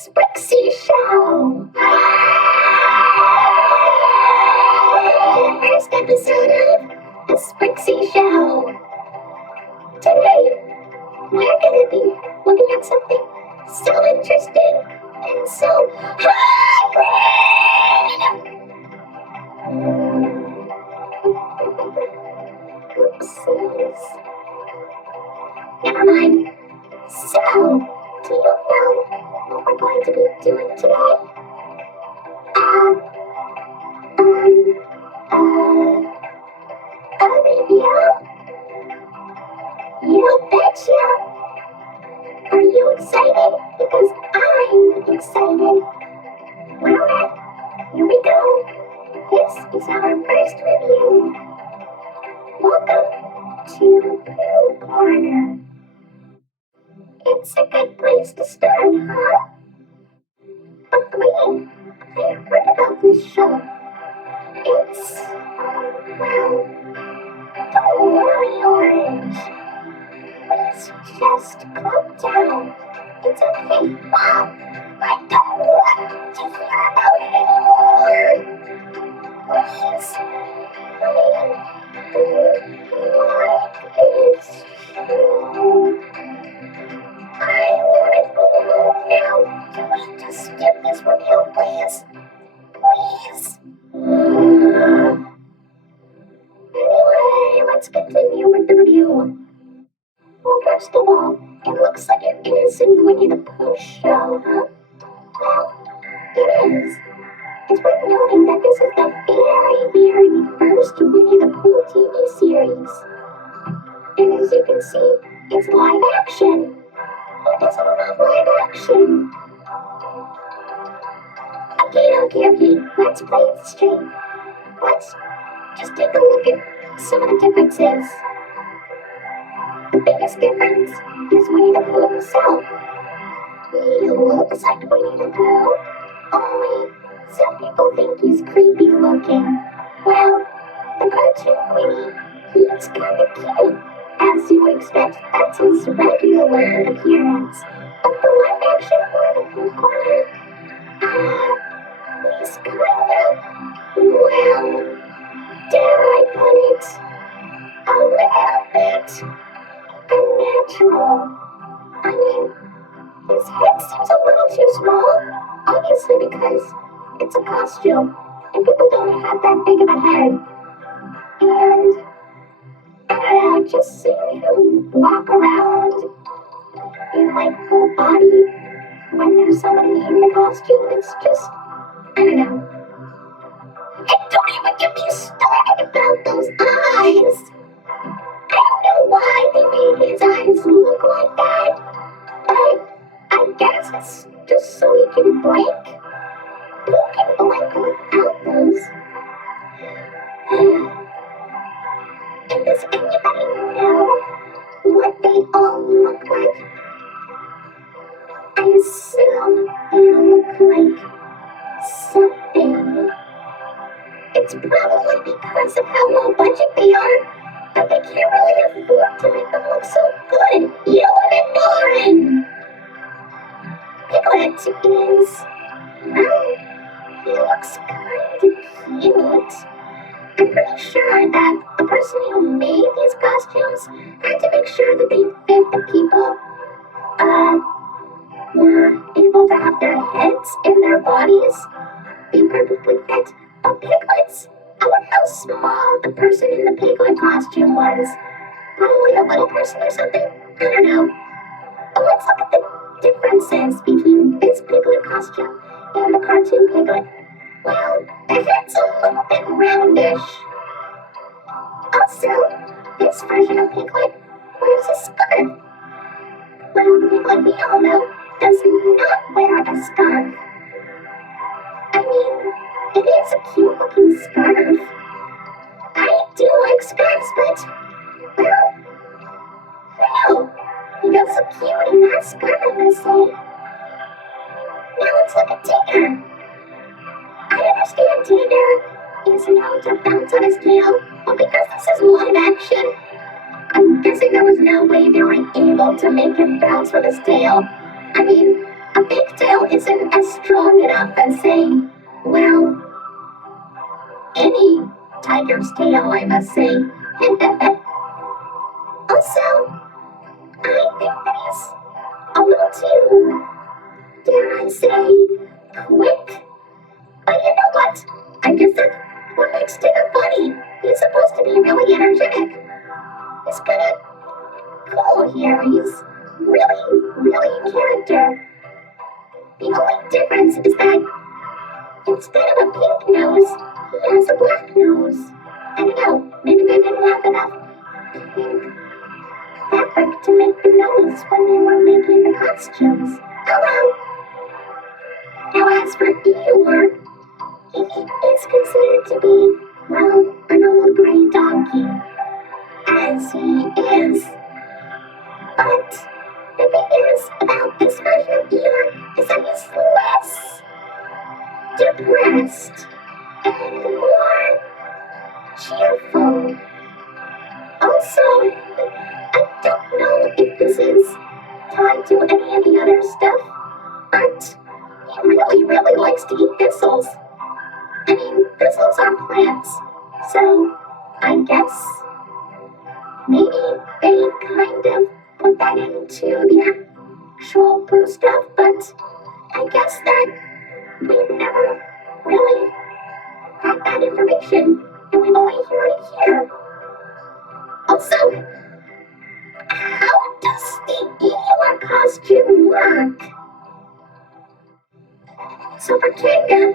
Sprixie Show! The first episode of the Sprixie Show. Today, we're gonna be looking at something so interesting and so high-grade! Oopsies. Never mind. So, do you know what we're going to be doing today? Olivia? You betcha! Are you excited? Because I'm excited. Well then, here we go. This is our first review. Welcome to Pooh Corner. It's a good place to start, huh? But wait, I heard about this show. It's, well, don't worry, Orange. Please just calm down. It's okay, Mom. I don't want to hear about it anymore. Please, like it's true. I want to go home now. Can we just skip this review, please? Please. Anyway, let's continue with the review. Well, first of all, it looks like an innocent Winnie the Pooh show, huh? Well, it is. It's worth noting that this is the very first Winnie the Pooh TV series. And as you can see, it's live action. Who doesn't love live action? Okay, let's play it straight. Let's just take a look at some of the differences. The biggest difference is Winnie the Pooh himself. He looks like Winnie the Pooh, only some people think he's creepy looking. Well, the cartoon Winnie, he's kinda cute. As you expect, that's his regular appearance. But the live action Winnie the Pooh corner, he's kinda, well, dare I put it, a little bit unnatural. I mean, his head seems a little too small, obviously because it's a costume, and people don't have that big of a head. And, I don't know, just seeing him walk around in, like, full body when there's somebody in the costume, it's just, I don't know. And don't even get me started about those eyes! I don't know why they made his eyes look like that, but I guess it's just so he can blink. Who can blink without those? And does anybody know what they all look like? I assume they look like something. It's probably because of how low budget they are, but they can't really afford to make them look so good and yellow and boring. Piglet is, well, he looks kind of cute. I'm pretty sure that the person who made these costumes had to make sure that they fit the people, were able to have their heads and their bodies be perfectly fit. But piglets, I wonder how small the person in the piglet costume was. Probably a little person or something. I don't know. But let's look at the differences between this piglet costume and the cartoon piglet. Well, the head's a little bit roundish. Also, this version of Piglet wears a scarf. Well, Piglet, we all know, does not wear a scarf. I mean, it is a cute looking scarf. I do like scarves, but, well, no, he does look cute in that scarf, I must say. Now let's look at Tigger. I understand Tigger is known to bounce on his tail, but because this is live action, I'm guessing there was no way they were able to make him bounce with his tail. I mean, a big tail isn't as strong enough as, say, well, any tiger's tail, I must say. Also, I think that he's a little too, dare I say, quick. But you know what? I guess that's what makes Tigger funny. He's supposed to be really energetic. He's kind of cool here. He's really in character. The only difference is that instead of a pink nose, he has a black nose. I don't know, maybe they didn't have enough pink fabric to make the nose when they were making the costumes. Oh well. Now as for Eeyore, he is considered to be, well, an old gray donkey, as he is. But the thing is about this version of Eeyore is that he's less depressed and more cheerful. Also, I don't know if this is tied to any of the other stuff, but he really likes to eat thistles. I mean, thistles are plants, so I guess maybe they kind of put that into the actual Pooh stuff, but I guess that we've never really had that information, and we've only heard it here. Also, how does the Eeyore costume work? So for Kanga,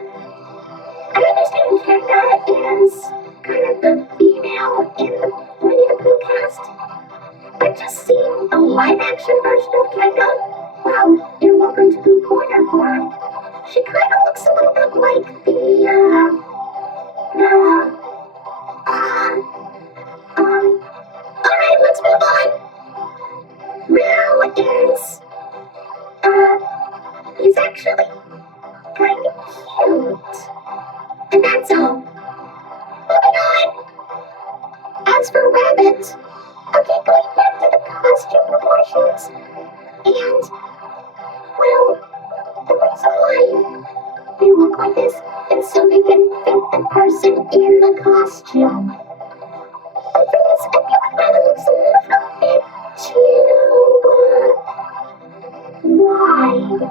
I understand Kanga is kind of the female in the Winnie the Pooh cast, but just seeing a live-action version of Kanga, wow, you're welcome to Pooh Corner for her. She kind of looks a little bit like alright, let's move on. Will is, he's actually kind of cute. And that's all. Moving on. As for Rabbit, okay, going back to the costume proportions, and, well, the reason why they look like this is so they can fit the person in the costume. But for this, I feel like Rabbit looks a little bit too wide.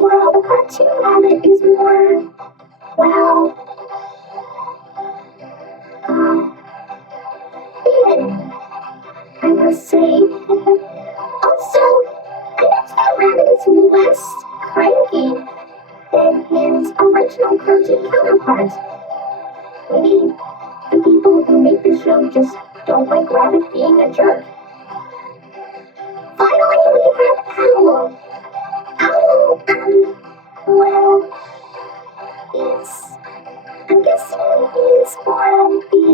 Well, the cartoon Rabbit is more, well, thin, I must say. Also, I noticed that Rabbit is less cranky than his original cartoon counterpart. Maybe the people who make the show just don't like Rabbit being a jerk. Finally, we have Owl. Owl, well, I'm guessing he's more of the,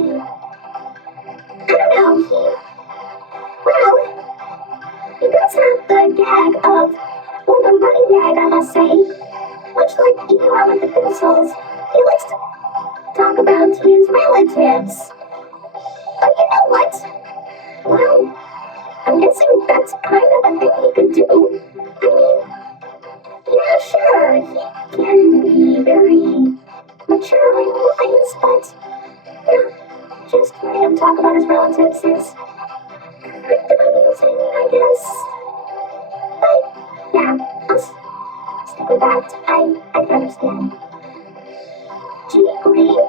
I don't know, he does have the gag of, well, the running gag, I must say, much like Eeyore with the thistles. He likes to talk about his relatives. But you know what? Well, I'm guessing that's kind of a thing he could do. I mean, yeah, sure, he can be very mature and wise, but, yeah, just hearing him talk about his relatives is kind of amusing, I guess. But, yeah, I'll stick with that. I understand. Gee, Green,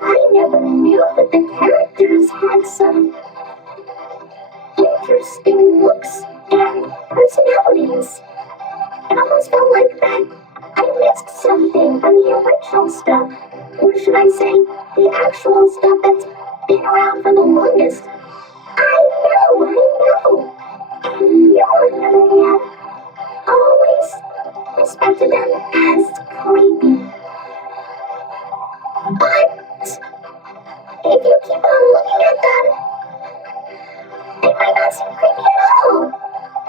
I never knew that the characters had some interesting looks and personalities. It almost felt like that I missed something from the original stuff. Or should I say, the actual stuff that's been around for the longest. I know. And you, on the other hand, always respected them as creepy. But if you keep on looking at them, they might not seem creepy at all.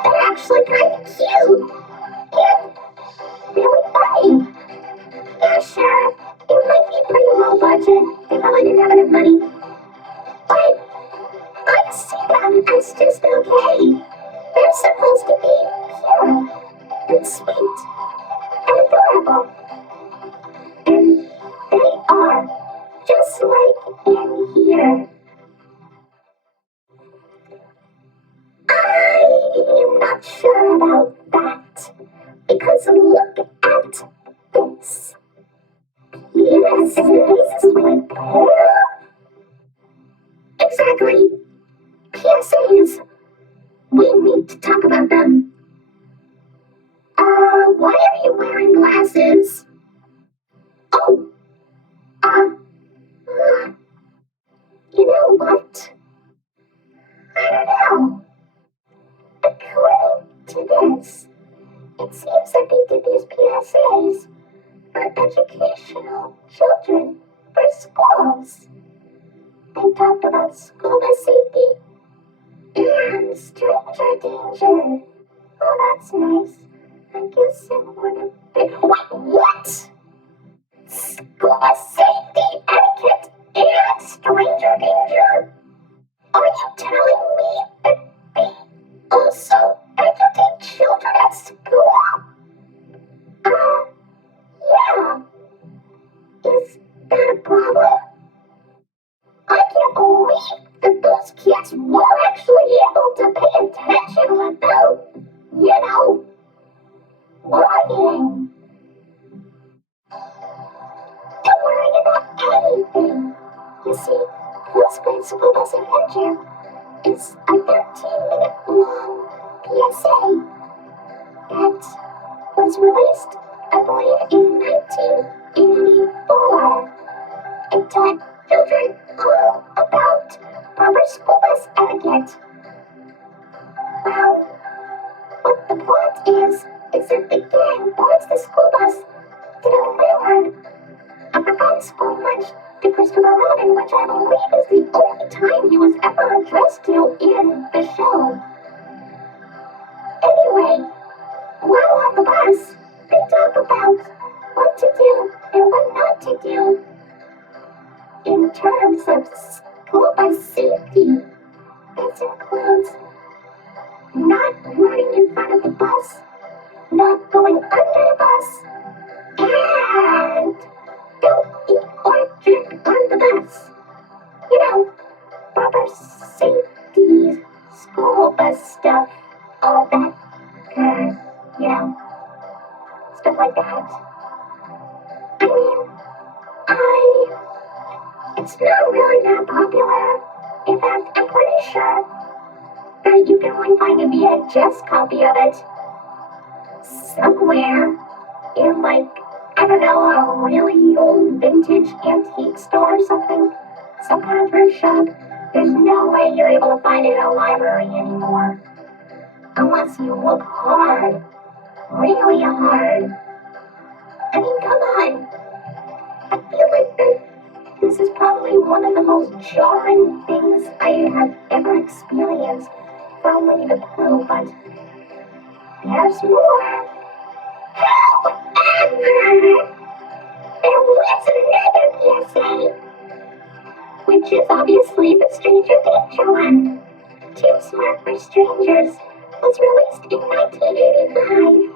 They're actually kind of cute and really funny. Yeah, sure, it might be pretty low budget. They probably didn't have enough money. But I see them as just okay. They're supposed to be pure and sweet. adorable. And they are, just like in here. I'm not sure about that, because look at this. Yes, with Pooh. Exactly. PSAs. We need to talk about them. Why are you wearing glasses? Oh, uh, you know what? I don't know. According to this, it seems that they did these PSAs for educational children, for schools. They talked about school bus safety and stranger danger. Oh, that's nice. I guess it would have been. What? School bus safety etiquette and stranger danger? Are you telling me that they also educate children at school? Yeah. Is that a problem? I can't believe that those kids were actually able to pay attention without, worrying. Don't worry about anything. You see, Pooh's Great School Bus Adventure is a 13-minute long PSA that was released, I believe, in 1984. It taught children all about proper school bus etiquette. Well, what the plot is that the gang boards the school bus to the railroad and provides school lunch to Christopher Robin, which I believe is the only time he was ever addressed to in the show. Anyway, while on the bus, they talk about what to do and what not to do in terms of school bus safety. This includes not running in front of the bus, not going under the bus, and don't eat or drink on the bus. Proper safety, school bus stuff, all that, you know, stuff like that. I mean, it's not really that popular. In fact, I'm pretty sure that you can only find a VHS copy of it somewhere in, I don't know, a really old vintage antique store or something. Some kind of thrift shop. There's no way you're able to find it in a library anymore. Unless you look hard. Really hard. I mean, come on. I feel like this is probably one of the most jarring things I have ever experienced from Winnie the Pooh, but there's more. However, there was another PSA, which is obviously the Stranger Danger one. Too Smart for Strangers was released in 1985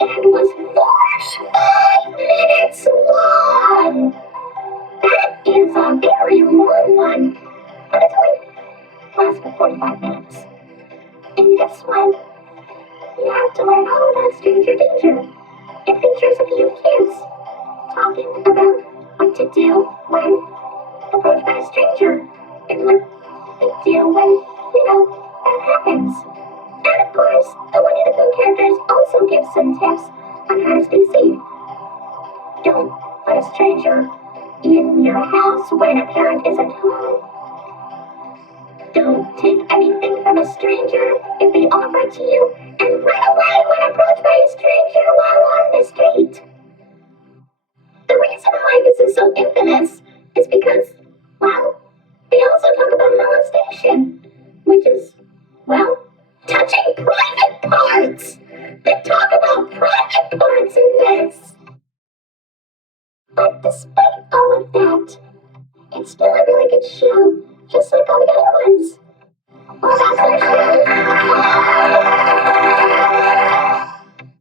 and was 45 minutes long. That is a very long one, but it only lasts for 45 minutes. In this one, you have to learn all about Stranger Danger. It features a few kids talking about what to do when approached by a stranger and what they do when, that happens. And of course, the Winnie the Pooh characters also give some tips on how to stay safe. Don't let a stranger in your house when a parent isn't home. Don't take anything from a stranger if they offer it to you, and run away when approached by a stranger while on the street. The reason why this is so infamous is because, they also talk about molestation, which is, touching private parts. They talk about private parts in this. But despite all of that, it's still a really good show, just like all the other ones. Well, that's our show.